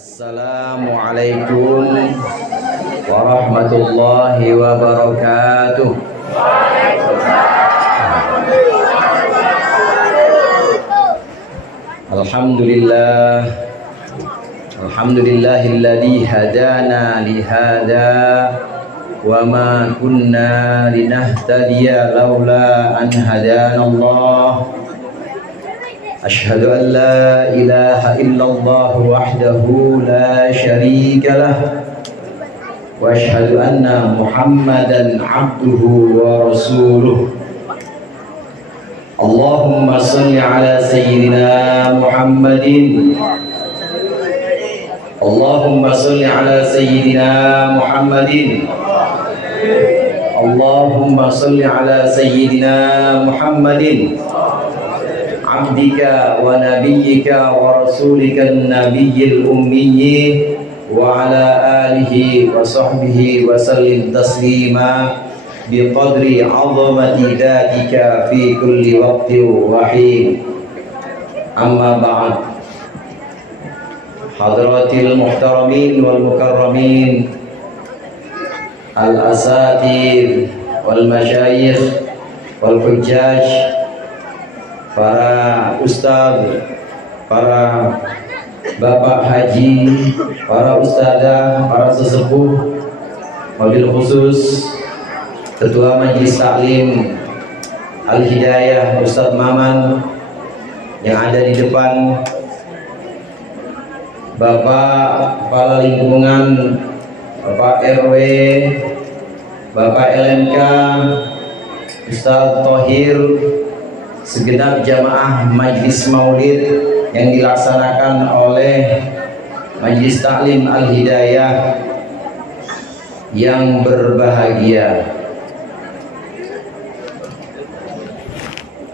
Assalamualaikum warahmatullahi wabarakatuh. Alhamdulillah, alhamdulillahilladzi hadana lihada wa ma kunna linahtadiya laula an hadana Allah. Ashhadu an la ilaha illallah wahdahu la syarika lah wa ashhadu anna Muhammadan abduhu wa rasuluh. Allahumma salli ala sayyidina Muhammadin. Allahumma salli ala sayyidina Muhammadin. Allahumma salli ala sayyidina Muhammadin abdika wa nabiyyika wa rasulika an-nabiyyil ummiyyi wa ala alihi wa sahbihi wa sallim taslima biqadri 'azamati dzatika fi kulli waqtin wa hin. Amma ba'd. Hadratil muhtaramin wal mukarramin, al-asatidz wal masyayikh wal hujjaj, para ustaz, para bapak haji, para ustadzah, para sesepuh, wabil khusus Ketua Majelis Taklim Al-Hidayah Ustadz Maman yang ada di depan, Bapak Kepala Lingkungan, Bapak RW, Bapak LMK, Ustadz Thohir, segenap jamaah Majlis Maulid yang dilaksanakan oleh Majelis Taklim Al-Hidayah yang berbahagia.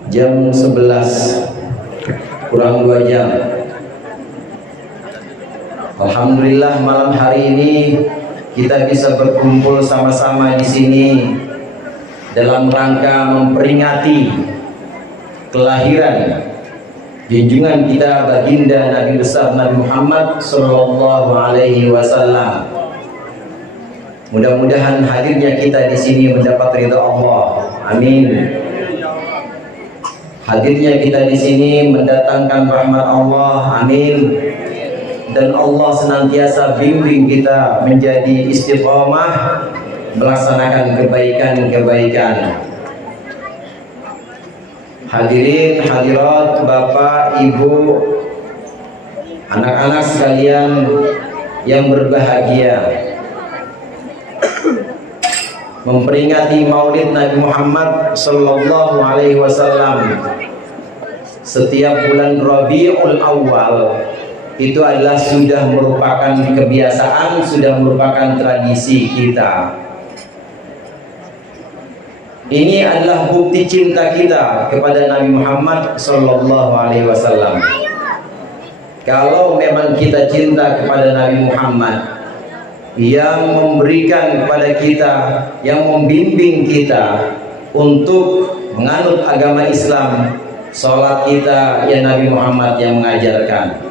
Jam 11 kurang 2 jam. Alhamdulillah malam hari ini kita bisa berkumpul sama-sama di sini dalam rangka memperingati kelahiran junjungan kita baginda Nabi besar Nabi Muhammad sallallahu alaihi wasallam. Mudah-mudahan hadirnya kita di sini mendapat ridha Allah. Amin. Hadirnya kita di sini mendatangkan rahmat Allah. Amin. Dan Allah senantiasa bimbing kita menjadi istiqamah melaksanakan kebaikan-kebaikan. Hadirin hadirat, Bapak, Ibu, anak-anak sekalian yang berbahagia, memperingati Maulid Nabi Muhammad sallallahu alaihi wasallam setiap bulan Rabiul Awal itu adalah sudah merupakan kebiasaan, sudah merupakan tradisi kita. Ini adalah bukti cinta kita kepada Nabi Muhammad sallallahu alaihi wasallam. Kalau memang kita cinta kepada Nabi Muhammad yang memberikan kepada kita, yang membimbing kita untuk menganut agama Islam, sholat kita ya Nabi Muhammad yang mengajarkan,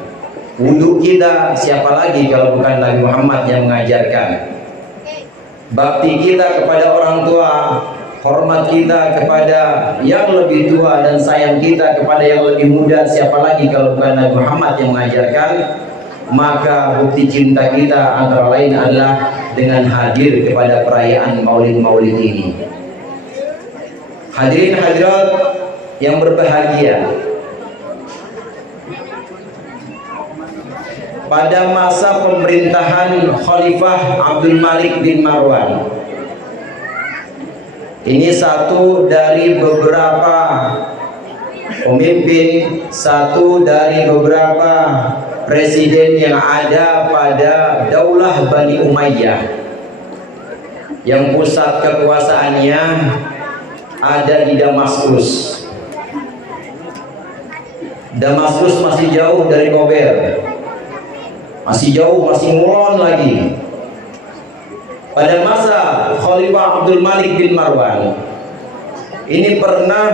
wudu kita siapa lagi kalau bukan Nabi Muhammad yang mengajarkan, bakti kita kepada orang tua, hormat kita kepada yang lebih tua, dan sayang kita kepada yang lebih muda siapa lagi kalau bukan Nabi Muhammad yang mengajarkan. Maka bukti cinta kita antara lain adalah dengan hadir kepada perayaan maulid-maulid ini. Hadirin hadirat yang berbahagia, pada masa pemerintahan Khalifah Abdul Malik bin Marwan, ini satu dari beberapa pemimpin, satu dari beberapa presiden yang ada pada Daulah Bani Umayyah yang pusat kekuasaannya ada di Damaskus. Damaskus masih jauh dari Kober, masih jauh, masih ngulon lagi. Pada masa Khalifah Abdul Malik bin Marwan ini pernah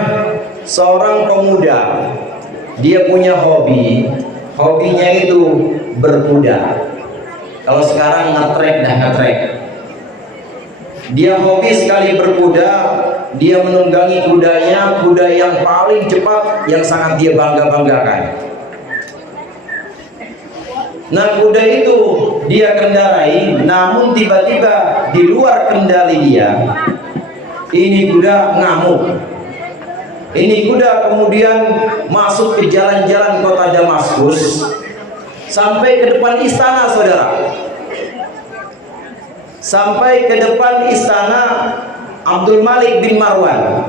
seorang pemuda, dia punya hobinya itu berkuda. Kalau sekarang ngetrek. Dia hobi sekali berkuda. Dia menunggangi kudanya, kuda yang paling cepat, yang sangat dia banggakan. Nah, kuda itu dia kendarai, namun tiba-tiba di luar kendali dia, ini kuda ngamuk. Ini kuda kemudian masuk ke jalan-jalan kota Damaskus sampai ke depan istana, saudara. Sampai ke depan istana Abdul Malik bin Marwan.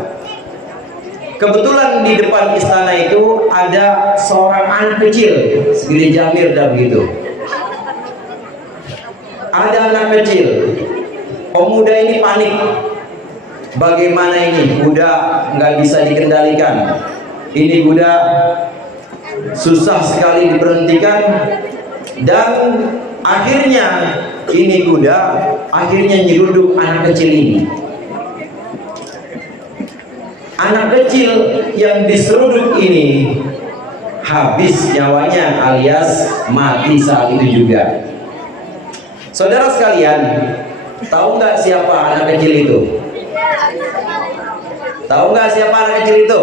Kebetulan di depan istana itu ada seorang anak kecil, segede jamir dan begitu. Ada anak kecil. Pemuda ini panik. Bagaimana ini? Kuda nggak bisa dikendalikan. Ini kuda susah sekali diberhentikan, dan akhirnya ini kuda akhirnya nyeruduk anak kecil ini. Anak kecil yang diseruduk ini habis nyawanya alias mati saat itu juga. Saudara sekalian, tahu nggak siapa anak kecil itu? Tahu nggak siapa anak kecil itu?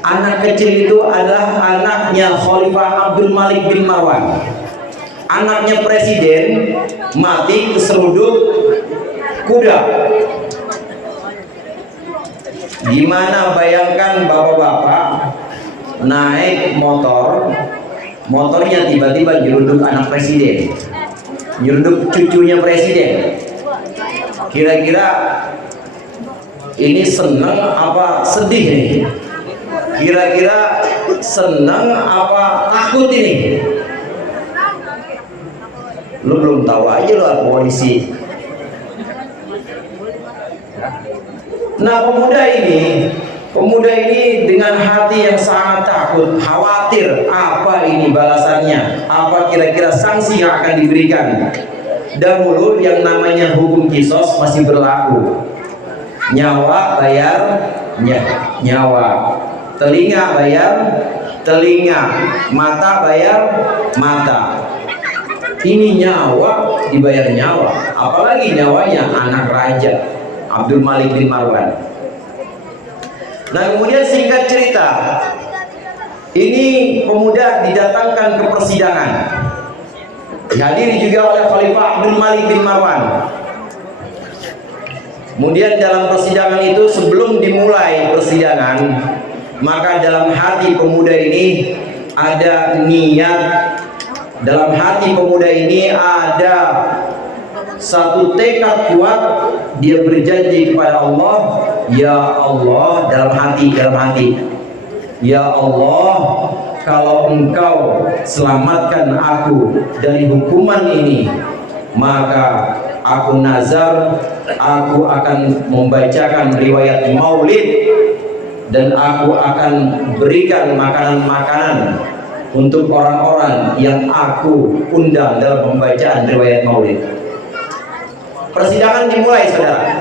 Anak kecil itu adalah anaknya Khalifah Abdul Malik bin Marwan. Anaknya presiden mati keseruduk kuda. Gimana bayangkan bapak-bapak naik motor, motornya tiba-tiba nyeruduk anak presiden, nyeruduk cucunya presiden. Kira-kira ini senang apa sedih nih? Kira-kira senang apa takut ini? Lu belum tahu aja lo polisi. Nah, pemuda ini dengan hati yang sangat takut, khawatir apa ini balasannya, apa kira-kira sanksi yang akan diberikan. Dahulu yang namanya hukum kisos masih berlaku. Nyawa bayar nyawa, telinga bayar telinga, mata bayar mata. Ini nyawa dibayar nyawa, apalagi nyawanya anak raja Abdul Malik bin Marwan. Nah, kemudian singkat cerita, ini pemuda didatangkan ke persidangan, dihadiri juga oleh Khalifah Abdul Malik bin Marwan. Kemudian dalam persidangan itu, sebelum dimulai persidangan, maka dalam hati pemuda ini ada niat, dalam hati pemuda ini ada satu tekad kuat. Dia berjanji kepada Allah, ya Allah, dalam hati, ya Allah, kalau Engkau selamatkan aku dari hukuman ini, maka aku nazar, aku akan membacakan riwayat maulid, dan aku akan berikan makanan-makanan untuk orang-orang yang aku undang dalam pembacaan riwayat maulid. Persidangan dimulai, saudara.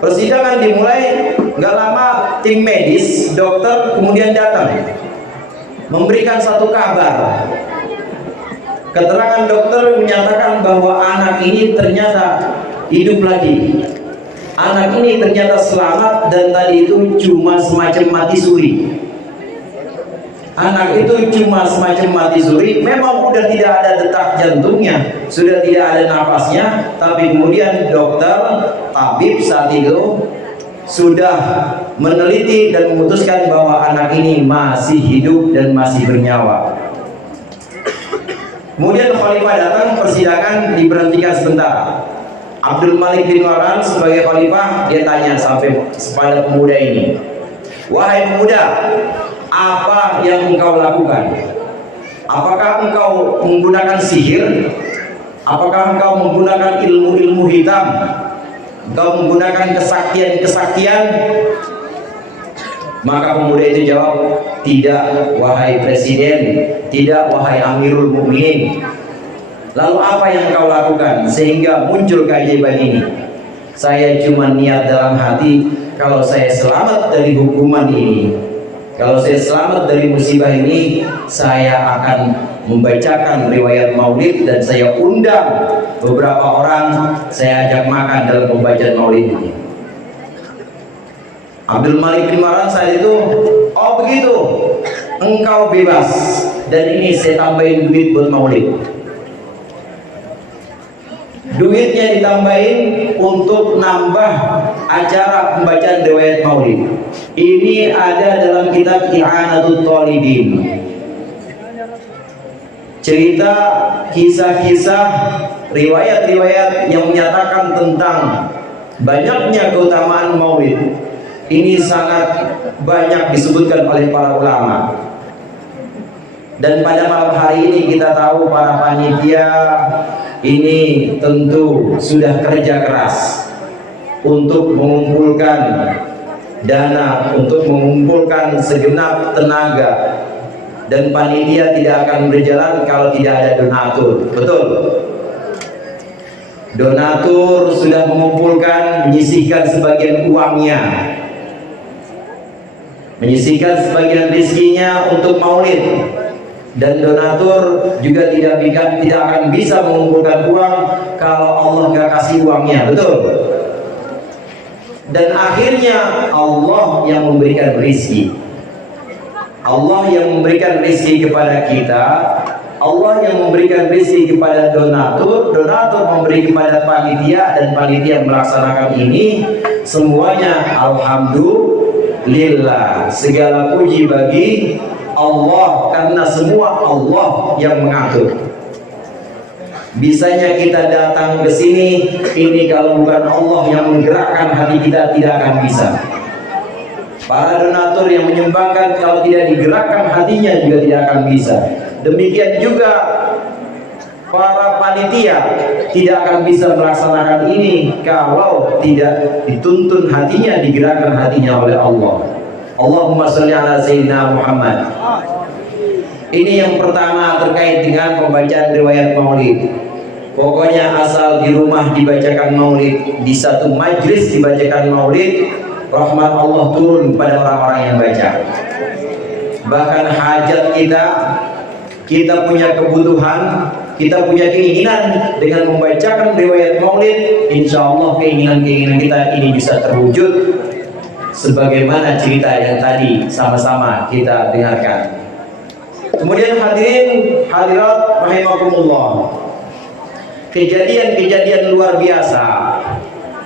Persidangan dimulai, nggak lama tim medis, dokter kemudian datang memberikan satu kabar. Keterangan dokter menyatakan bahwa anak ini ternyata hidup lagi. Anak ini ternyata selamat, dan tadi itu cuma semacam mati suri. Anak itu cuma semacam mati suri. Memang sudah tidak ada detak jantungnya, sudah tidak ada nafasnya, tapi kemudian dokter, tabib saat itu sudah meneliti dan memutuskan bahwa anak ini masih hidup dan masih bernyawa. Kemudian Khalifah datang, persidangan diberhentikan sebentar. Abdul Malik bin Marwan sebagai Khalifah, dia tanya sampai kepada pemuda ini, wahai pemuda, apa yang engkau lakukan? Apakah engkau menggunakan sihir? Apakah engkau menggunakan ilmu-ilmu hitam? Engkau menggunakan kesaktian-kesaktian? Maka pemuda itu jawab, tidak wahai presiden, tidak wahai Amirul Mukminin. Lalu apa yang engkau lakukan sehingga muncul keajaiban ini? Saya cuma niat dalam hati, kalau saya selamat dari hukuman ini, Kalau saya selamat dari musibah ini, saya akan membacakan riwayat maulid dan saya undang beberapa orang, saya ajak makan dalam pembacaan maulid ini. Abdul Malik bin Marwan saat itu, oh begitu, engkau bebas, dan ini saya tambahin duit buat maulid. Duitnya ditambahin untuk nambah acara pembacaan riwayat maulid. Ini ada dalam kitab I'anatul Talibin. Cerita kisah-kisah riwayat-riwayat yang menyatakan tentang banyaknya keutamaan maulid. Ini sangat banyak disebutkan oleh para ulama. Dan pada malam hari ini kita tahu para panitia ini tentu sudah kerja keras untuk mengumpulkan dana, untuk mengumpulkan segenap tenaga, dan panitia tidak akan berjalan kalau tidak ada donatur. Betul? Donatur sudah mengumpulkan, menyisihkan sebagian uangnya, menyisihkan sebagian rizkinya untuk maulid. Dan donatur juga tidak akan bisa mengumpulkan uang kalau Allah nggak kasih uangnya. Betul? Dan akhirnya Allah yang memberikan rizki. Allah yang memberikan rizki kepada kita, Allah yang memberikan rizki kepada donatur, donatur memberi kepada panitia, dan panitia melaksanakan ini. Semuanya alhamdulillah, segala puji bagi Allah, karena semua Allah yang mengatur. Bisanya kita datang ke sini, ini kalau bukan Allah yang menggerakkan hati kita, tidak akan bisa. Para donatur yang menyumbangkan, kalau tidak digerakkan hatinya juga tidak akan bisa. Demikian juga para panitia tidak akan bisa melaksanakan ini kalau tidak dituntun hatinya, digerakkan hatinya oleh Allah. Allahumma sholli ala sayyidina Muhammad. Ini yang pertama terkait dengan pembacaan riwayat maulid. Pokoknya asal di rumah dibacakan maulid, di satu majlis dibacakan maulid, rahmat Allah turun pada orang-orang yang baca. Bahkan hajat kita punya kebutuhan, kita punya keinginan dengan membacakan riwayat maulid, insya Allah keinginan-keinginan kita ini bisa terwujud sebagaimana cerita yang tadi sama-sama kita dengarkan. Kemudian hadirin hadirat rahimakumullah, kejadian-kejadian luar biasa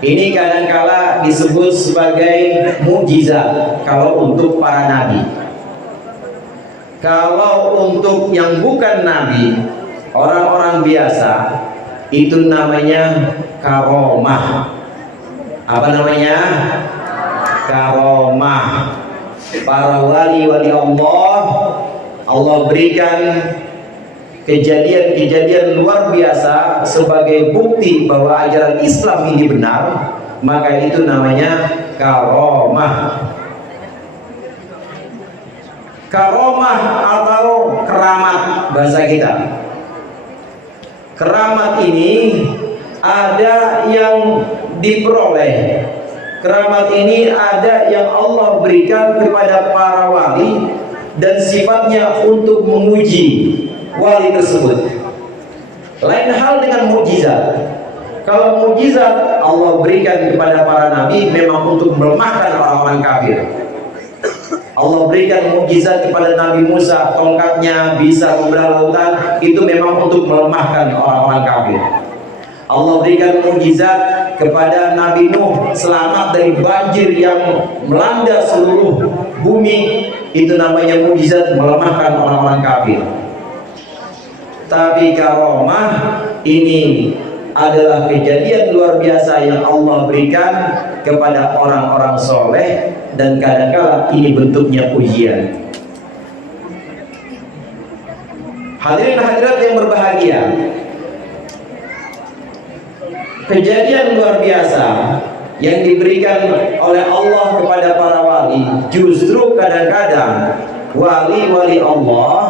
ini kadangkala disebut sebagai mukjizat kalau untuk para nabi. Kalau untuk yang bukan nabi, orang-orang biasa, itu namanya karomah. Apa namanya? Karomah. Para wali-wali Allah berikan kejadian-kejadian luar biasa sebagai bukti bahwa ajaran Islam ini benar, maka itu namanya karomah. Karomah atau keramat bahasa kita. Keramat ini ada yang diperoleh. Keramat ini ada yang Allah berikan kepada para wali dan sifatnya untuk menguji wali tersebut. Lain hal dengan mukjizat. Kalau mukjizat Allah berikan kepada para nabi memang untuk melemahkan orang-orang kafir. Allah berikan mukjizat kepada Nabi Musa, tongkatnya bisa membelah lautan, itu memang untuk melemahkan orang-orang kafir. Allah berikan mukjizat kepada Nabi Nuh, selamat dari banjir yang melanda seluruh bumi, itu namanya mukjizat melemahkan orang-orang kafir. Tapi karomah ini adalah kejadian luar biasa yang Allah berikan kepada orang-orang soleh, dan kadang-kala ini bentuknya ujian. Hadirin hadirat yang berbahagia, kejadian luar biasa yang diberikan oleh Allah kepada para wali, justru kadang-kadang wali-wali Allah,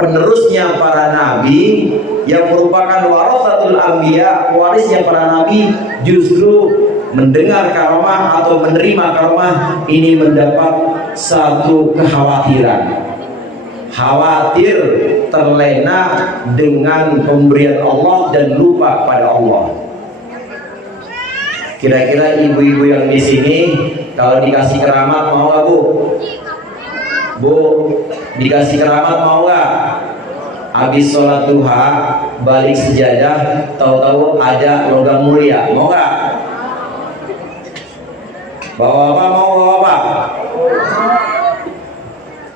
penerusnya para nabi, yang merupakan warasatul anbiya, warisnya para nabi, justru mendengar karomah atau menerima karomah ini mendapat satu kekhawatiran, khawatir terlena dengan pemberian Allah dan lupa pada Allah. Kira-kira ibu-ibu yang di sini kalau dikasih keramat mau gak, Bu? Bu, dikasih keramat mau gak? Habis sholat duha balik sejadah, tahu-tahu ada logam mulia, mau gak? Bapak-bapak mau, bapak-bapak?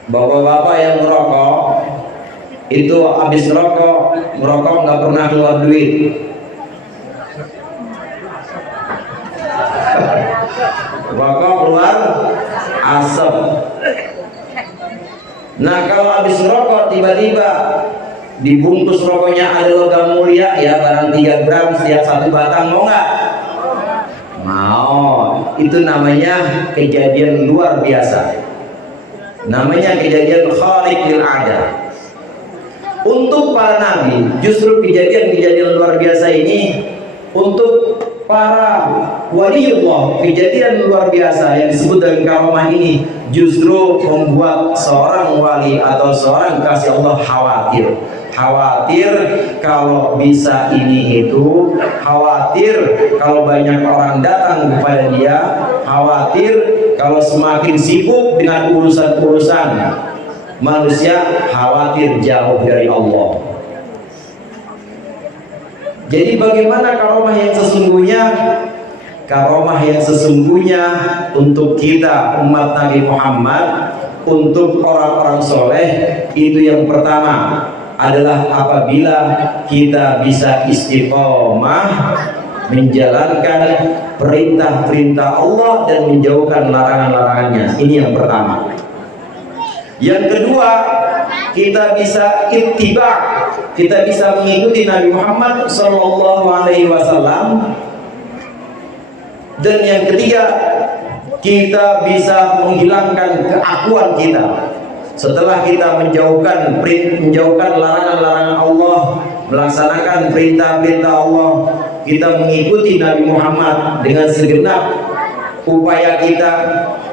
Bapak-bapak yang merokok itu habis merokok nggak pernah keluar duit. Rokok keluar asap. Nah, kalau habis rokok tiba-tiba dibungkus rokoknya ada logam mulia, ya barang 3 gram setiap 1 batang, mau nggak? Mau. Itu namanya kejadian luar biasa. Namanya kejadian khariq lil ada. Untuk para nabi, justru kejadian-kejadian luar biasa ini untuk para waliullah, kejadian luar biasa yang disebut dengan karomah ini justru membuat seorang wali atau seorang kasih Allah khawatir kalau bisa ini itu, khawatir kalau banyak orang datang kepada dia, khawatir kalau semakin sibuk dengan urusan-urusan manusia, khawatir jauh dari Allah. Jadi bagaimana karomah yang sesungguhnya? Karomah yang sesungguhnya untuk kita umat Nabi Muhammad, untuk orang-orang soleh, itu yang pertama adalah apabila kita bisa istiqomah menjalankan perintah-perintah Allah dan menjauhkan larangan-larangannya. Ini yang pertama. Yang kedua, kita bisa ittiba, kita bisa mengikuti Nabi Muhammad SAW. Dan yang ketiga, kita bisa menghilangkan keakuan kita. Setelah kita menjauhkan larangan-larangan Allah, melaksanakan perintah-perintah Allah, kita mengikuti Nabi Muhammad dengan segenap upaya kita,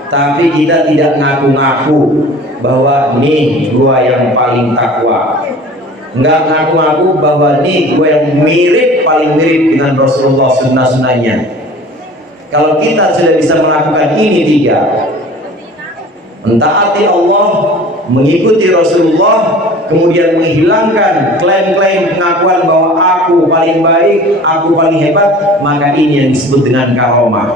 tapi kita tidak ngaku-ngaku bahwa nih gua yang paling takwa, nggak ngaku-ngaku bahwa nih gua yang paling mirip dengan Rasulullah, sunnah-sunnahnya. Kalau kita sudah bisa melakukan ini 3, mentaati Allah, mengikuti Rasulullah, kemudian menghilangkan klaim-klaim pengakuan bahwa aku paling baik, aku paling hebat, maka ini yang disebut dengan karomah.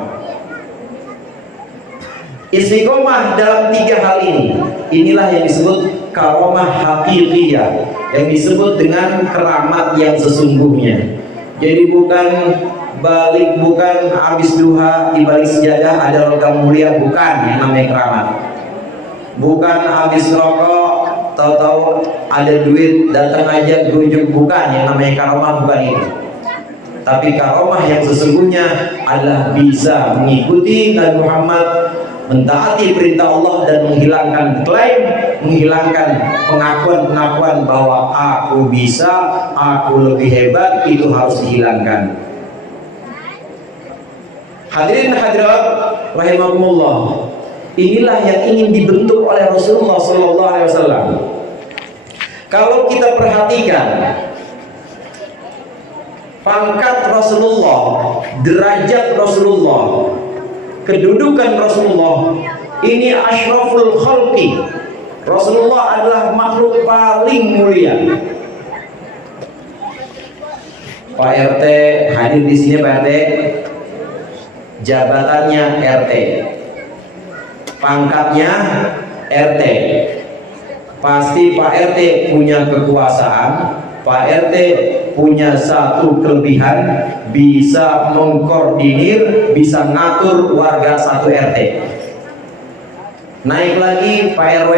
Istiqomah dalam 3 hal ini, inilah yang disebut karomah hakikiyah, yang disebut dengan keramat yang sesungguhnya. Jadi bukan habis duha di balik sejadah ada logam mulia, bukan yang namanya keramat. Bukan habis rokok tahu-tahu ada duit datang aja gerunjuk, bukan yang namanya karomah, bukan itu. Tapi karomah yang sesungguhnya adalah bisa mengikuti Nabi Muhammad, mentaati perintah Allah dan menghilangkan klaim, menghilangkan pengakuan-pengakuan bahwa aku bisa, aku lebih hebat, itu harus dihilangkan. Hadirin hadirat rahimakumullah, inilah yang ingin dibentuk oleh Rasulullah SAW. Kalau kita perhatikan pangkat Rasulullah, derajat Rasulullah, kedudukan Rasulullah, ini asyraful khalqi. Rasulullah adalah makhluk paling mulia. Pak RT hadir di sini, Pak RT. Jabatannya RT, pangkatnya RT. Pasti Pak RT punya kekuasaan. Pak RT punya satu kelebihan, bisa mengkoordinir, bisa ngatur warga satu RT. Naik lagi Pak RW.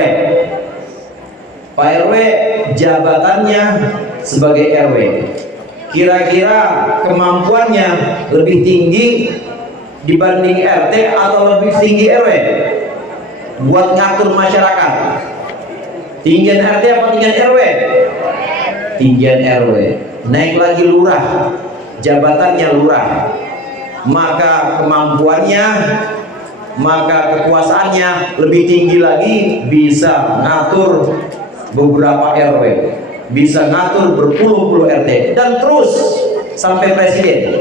Pak RW jabatannya sebagai RW. Kira-kira kemampuannya lebih tinggi dibanding RT atau lebih tinggi RW buat ngatur masyarakat? Tinggian RT apa tinggian RW? Tinggian RW. Naik lagi lurah, jabatannya lurah, maka kemampuannya maka kekuasaannya lebih tinggi lagi, bisa ngatur beberapa RW, bisa ngatur berpuluh-puluh RT, dan terus sampai presiden.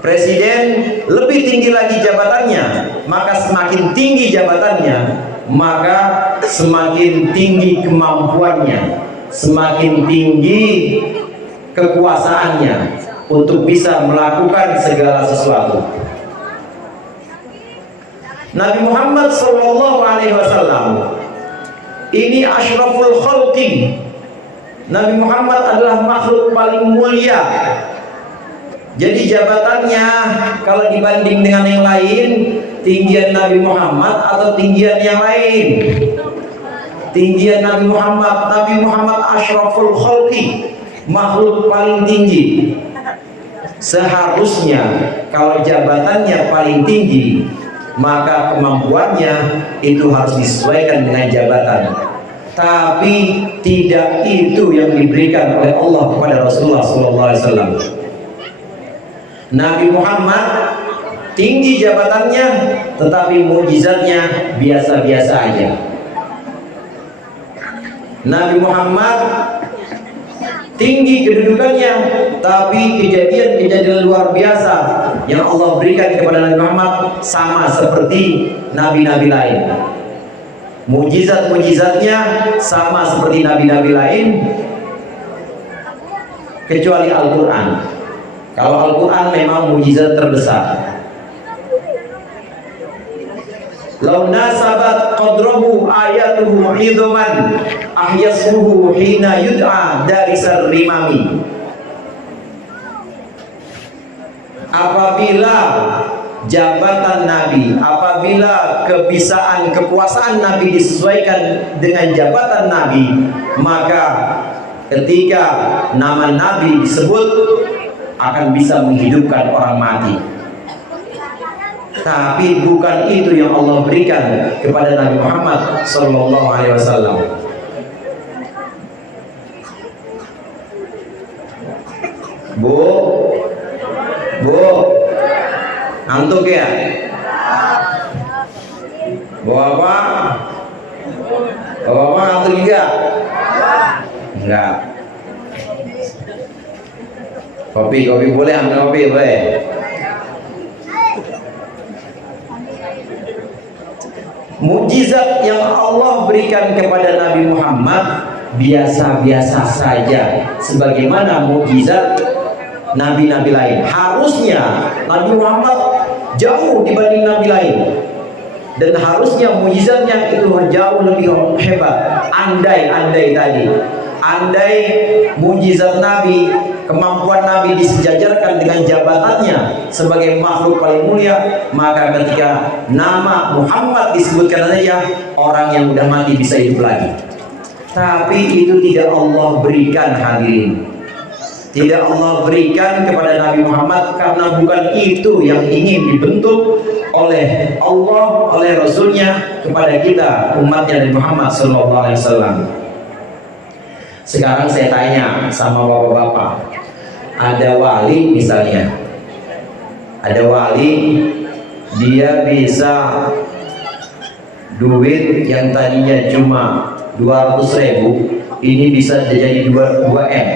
Presiden lebih tinggi lagi jabatannya, maka semakin tinggi jabatannya, maka semakin tinggi kemampuannya, semakin tinggi kekuasaannya untuk bisa melakukan segala sesuatu. Nabi Muhammad SAW ini asyraful khalqi. Nabi Muhammad adalah makhluk paling mulia. Jadi jabatannya kalau dibanding dengan yang lain, tinggian Nabi Muhammad atau tinggian yang lain? Tinggian Nabi Muhammad. Nabi Muhammad asyraful khalqi, makhluk paling tinggi. Seharusnya kalau jabatannya paling tinggi, maka kemampuannya itu harus disesuaikan dengan jabatan. Tapi tidak itu yang diberikan oleh Allah kepada Rasulullah SAW. Nabi Muhammad tinggi jabatannya, tetapi mukjizatnya biasa-biasa aja. Nabi Muhammad tinggi kedudukannya, tapi kejadian-kejadian luar biasa yang Allah berikan kepada Nabi Muhammad sama seperti nabi-nabi lain. Mukjizat-mukjizatnya sama seperti nabi-nabi lain, kecuali Al-Quran. Kalau Al-Quran memang mukjizat terbesar. Lau nasabat qadrahu ayatuhu hidman ahyasmuhu hina yud'a darisar rimami. Apabila jabatan Nabi, apabila kebisaan, kekuasaan Nabi disesuaikan dengan jabatan Nabi, maka ketika nama Nabi disebut akan bisa menghidupkan orang mati. Tapi bukan itu yang Allah berikan kepada Nabi Muhammad SAW. Bu, ngantuk ya? Bapak ngantuk juga? Enggak. Kopi boleh, ambil kopi boleh. Mukjizat yang Allah berikan kepada Nabi Muhammad biasa-biasa saja, sebagaimana mukjizat nabi-nabi lain. Harusnya Nabi Muhammad jauh dibanding nabi lain, dan harusnya mukjizatnya itu jauh lebih hebat. Andai mukjizat Nabi, kemampuan Nabi disejajarkan dengan jabatannya sebagai makhluk paling mulia, maka ketika nama Muhammad disebutkan saja, orang yang sudah mati bisa hidup lagi. Tapi itu tidak Allah berikan, hadirin. Tidak Allah berikan kepada Nabi Muhammad, karena bukan itu yang ingin dibentuk oleh Allah, oleh Rasulnya kepada kita umatnya Nabi Muhammad SAW. Sekarang saya tanya sama bapak-bapak, ada wali misalnya, ada wali, dia bisa duit yang tadinya cuma 200.000 ini bisa jadi 2M.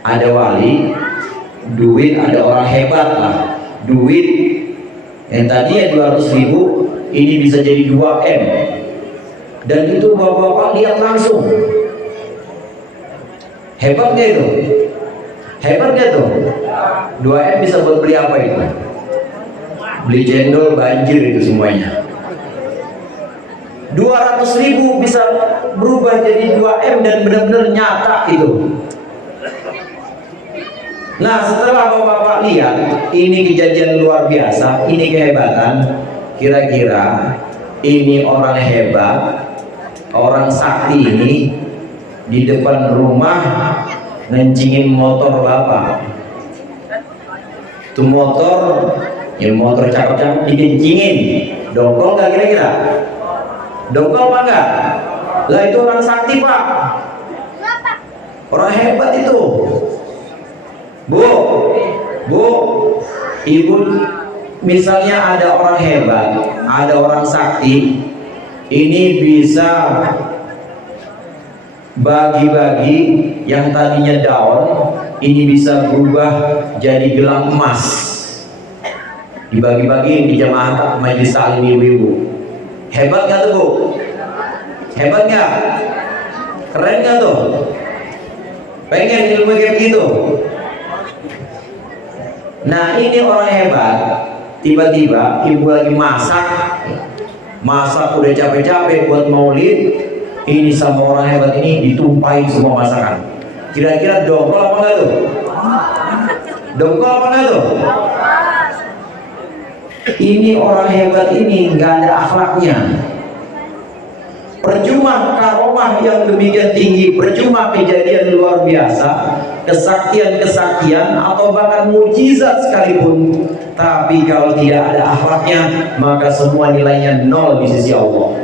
Ada wali, duit, ada orang hebat lah, duit yang tadinya 200.000 ini bisa jadi 2M. Dan itu bapak-bapak lihat langsung. Hebat gak itu? Hebat gak tuh? 2M bisa buat beli apa itu? Beli cendol, banjir itu semuanya. 200.000 bisa berubah jadi 2M dan benar-benar nyata itu. Nah, setelah bapak-bapak lihat ini kejadian luar biasa, ini kehebatan, kira-kira ini orang hebat, orang sakti ini di depan rumah ngencingin motor bapak. Itu motor, ya motor cakep-cakep dikencingin, dongkol gak kira-kira? Dongkol apa enggak? Lah itu orang sakti pak, orang hebat itu. Bu, ibu Misalnya ada orang hebat, ada orang sakti, ini bisa bagi-bagi yang tadinya daun, ini bisa berubah jadi gelang emas, dibagi-bagi di jamaah majelis taklim ibu-ibu. Hebat nggak tuh Bu? Hebat nggak? Keren nggak tuh? Pengen ilmu kayak begitu? Nah, ini orang hebat, tiba-tiba ibu lagi masak udah capek-capek buat maulid, ini sama orang hebat ini ditumpahin semua masakan. Kira-kira dongkol apa enggak tuh? Dongkol apa enggak tuh? Ini orang hebat ini nggak ada akhlaknya. Percuma karomah yang demikian tinggi, percuma kejadian luar biasa, kesaktian atau bahkan mujizat sekalipun, tapi kalau tidak ada akhlaknya, maka semua nilainya nol di sisi Allah.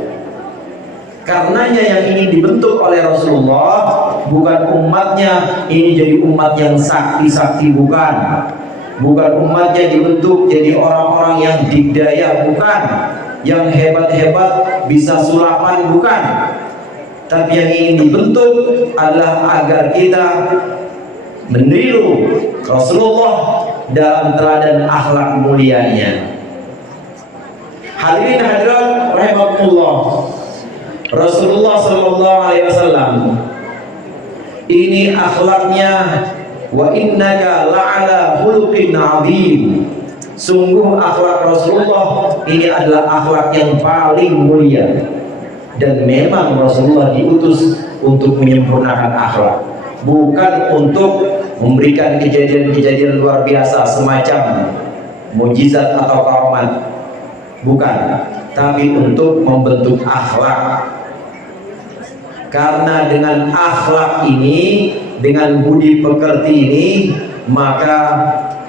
Karenanya yang ini dibentuk oleh Rasulullah bukan umatnya ini jadi umat yang sakti-sakti, bukan umatnya dibentuk jadi orang-orang yang dikdaya, bukan, yang hebat-hebat bisa sulapan, bukan, tapi yang ingin dibentuk adalah agar kita meniru Rasulullah dalam teladan akhlak mulianya. Hadirin hadirat rahimakumullah, Rasulullah sallallahu alaihi wasallam ini akhlaknya, wa innaka la'ala khuluqin 'adzim. Sungguh akhlak Rasulullah ini adalah akhlak yang paling mulia, dan memang Rasulullah diutus untuk menyempurnakan akhlak, bukan untuk memberikan kejadian-kejadian luar biasa semacam mujizat atau karamat, bukan, tapi untuk membentuk akhlak. Karena dengan akhlak ini, dengan budi pekerti ini, maka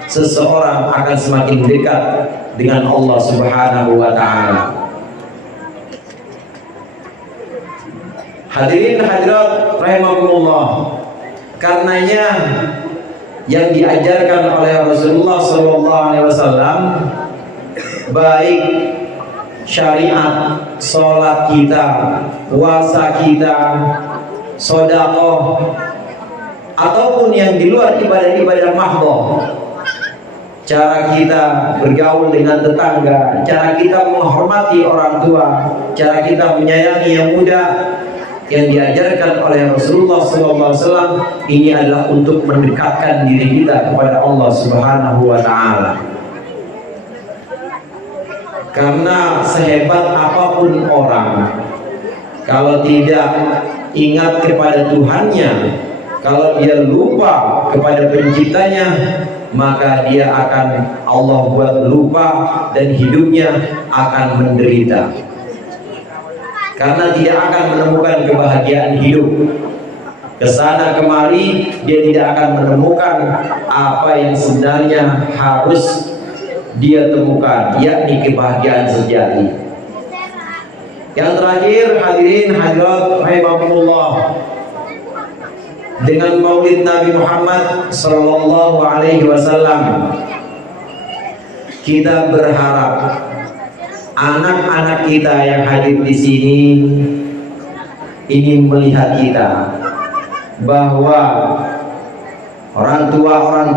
seseorang akan semakin dekat dengan Allah Subhanahu wa ta'ala. Hadirin hadirat rahimakumullah, karenanya yang diajarkan oleh Rasulullah sallallahu alaihi wasallam, baik syariat, sholat kita, puasa kita, sedekah, ataupun yang di luar ibadah-ibadah mahdhah, cara kita bergaul dengan tetangga, cara kita menghormati orang tua, cara kita menyayangi yang muda, yang diajarkan oleh Rasulullah SAW ini adalah untuk mendekatkan diri kita kepada Allah Subhanahu wa ta'ala. Karena sehebat apapun orang, kalau tidak ingat kepada Tuhannya, kalau dia lupa kepada penciptanya, maka dia akan Allah buat lupa dan hidupnya akan menderita, karena tidak akan menemukan kebahagiaan hidup. Kesana kemari dia tidak akan menemukan apa yang sebenarnya harus dia temukan, yakni kebahagiaan sejati. Yang terakhir, hadirin hadirat rahimakumullah, dengan maulid Nabi Muhammad sallallahu alaihi wasallam, kita berharap anak-anak kita yang hadir di sini ini melihat kita, bahwa orang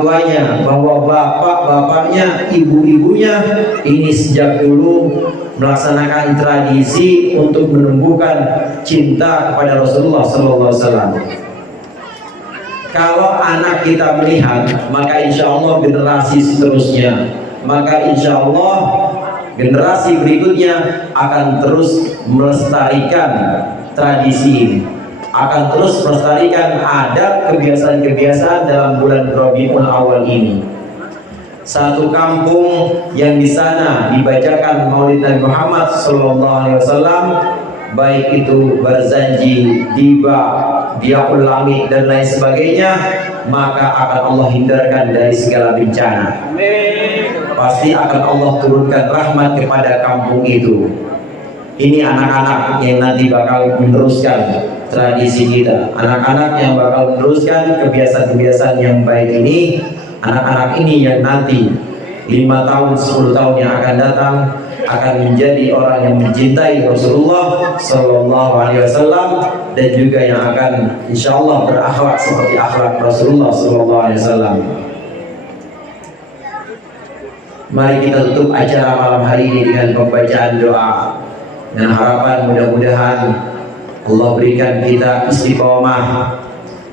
tuanya, bahwa bapak-bapaknya, ibu-ibunya ini sejak dulu melaksanakan tradisi untuk menumbuhkan cinta kepada Rasulullah sallallahu alaihi wasallam. Kalau anak kita melihat, maka insya Allah generasi seterusnya, maka insya Allah generasi berikutnya akan terus melestarikan tradisi ini, akan terus melestarikan adat kebiasaan-kebiasaan dalam bulan Rabiul Awal ini. Satu kampung yang di sana dibacakan Maulid Nabi Muhammad SAW, baik itu Barzanji, Diba, Diakul Lami dan lain sebagainya, maka akan Allah hindarkan dari segala bencana. Pasti akan Allah turunkan rahmat kepada kampung itu. Ini anak-anak yang nanti bakal meneruskan tradisi kita, anak-anak yang bakal meneruskan kebiasaan-kebiasaan yang baik ini, anak-anak ini yang nanti 5 tahun 10 tahun yang akan datang akan menjadi orang yang mencintai Rasulullah Sallallahu Alaihi Wasallam, dan juga yang akan insya Allah berakhlak seperti akhlak Rasulullah Sallallahu Alaihi Wasallam. Mari kita tutup acara malam hari ini dengan pembacaan doa, dengan harapan mudah-mudahan Allah berikan kita istiqomah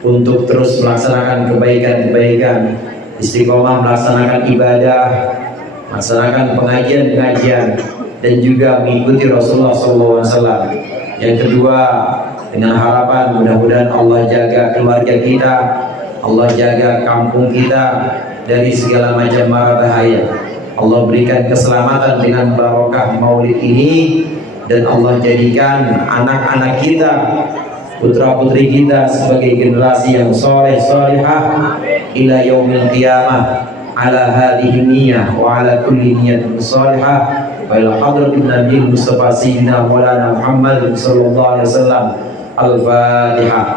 untuk terus melaksanakan kebaikan-kebaikan, istiqomah melaksanakan ibadah, melaksanakan pengajian-pengajian, dan juga mengikuti Rasulullah SAW. Yang kedua, dengan harapan mudah-mudahan Allah jaga keluarga kita, Allah jaga kampung kita dari segala macam mara bahaya. Allah berikan keselamatan dengan barokah maulid ini, dan Allah jadikan anak-anak kita, putra-putri kita sebagai generasi yang soleh solehah ila yaumil qiyamah ala hadhihi niyyah wa ala kulli niyyatin salihah wa ila hadratin nabiyil mustafa sayyidina maulana Muhammad sallallahu alaihi wasallam. Al-Fatihah.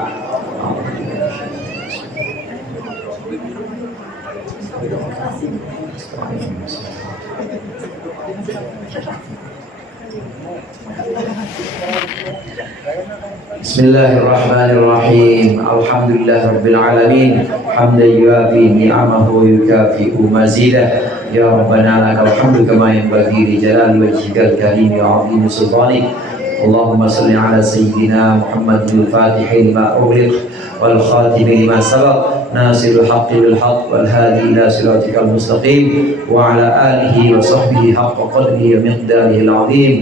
Bismillahirrahmanirrahim. Alhamdulillahirabbil alamin. Hamdan yuafi ni'amahu wa yukafi'u mazidah. Ya Rabbana lakal hamdu kama yanbaghi li jalali wajhikal karim wa 'azimi sultanik. Allahumma shalli ala sayyidina Muhammadil Fatihil lima ughliq wal khatimi lima sabaq nasirul haqqi bil haqq wal hadi ila siratikal mustaqim wa ala alihi wa sahbihi haqqa qadrihi wa miqdarihi al-'azim.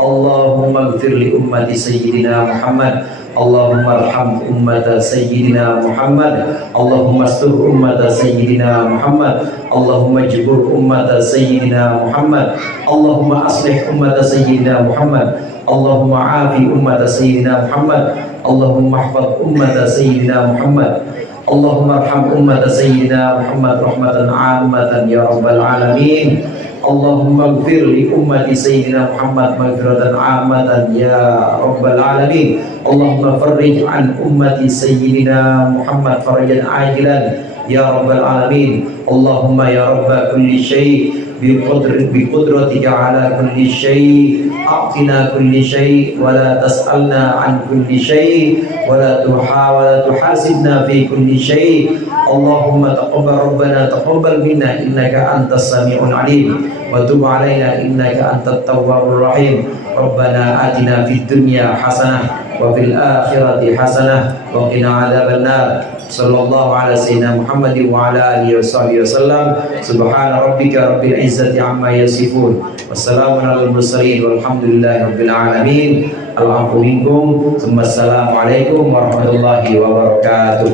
Allahumma ighfir li ummati sayyidina Muhammad, Allahumma arham ummata sayyidina Muhammad, Allahumma astur ummata sayyidina Muhammad, Allahumma jibur ummata sayyidina Muhammad, Allahumma aslih ummata sayyidina Muhammad, Allahumma afi ummata sayyidina Muhammad, Allahumma ihfaz ummata sayyidina Muhammad, Allahumma arham ummata sayyidina Muhammad rahmatan 'ammatan ya rabbal alamin. Allahumma ighfir li ummati sayyidina Muhammad maghfiratan 'ammatan ya rabbal alamin. Allahumma farrij an ummati sayyidina Muhammad farajan ajilan ya rabbal alamin. Allahumma ya rabb kulli syai' bi qudratika ala kulli syai' a'tina kulli syai' wa la tas'alna an kulli syai' wa la tuhasibna fi kulli syai'. Allahumma taqabbal rabbana taqabbal minna innaka antas sami'ul alim wa tub alaina innaka antat tawwabur rahim. Rabbana atina fid dunya hasanah wa fil akhirati hasanah wa qina adzabannar. Sallallahu ala sayyidina Muhammadin wa ala alihi wa sahbihi wasallam. Subhana rabbika rabbil izzati amma yasifun. Wassalamun alal mursalin walhamdulillahi rabbil alamin. Al-'afwu minkum. Assalamualaikum warahmatullahi wabarakatuh.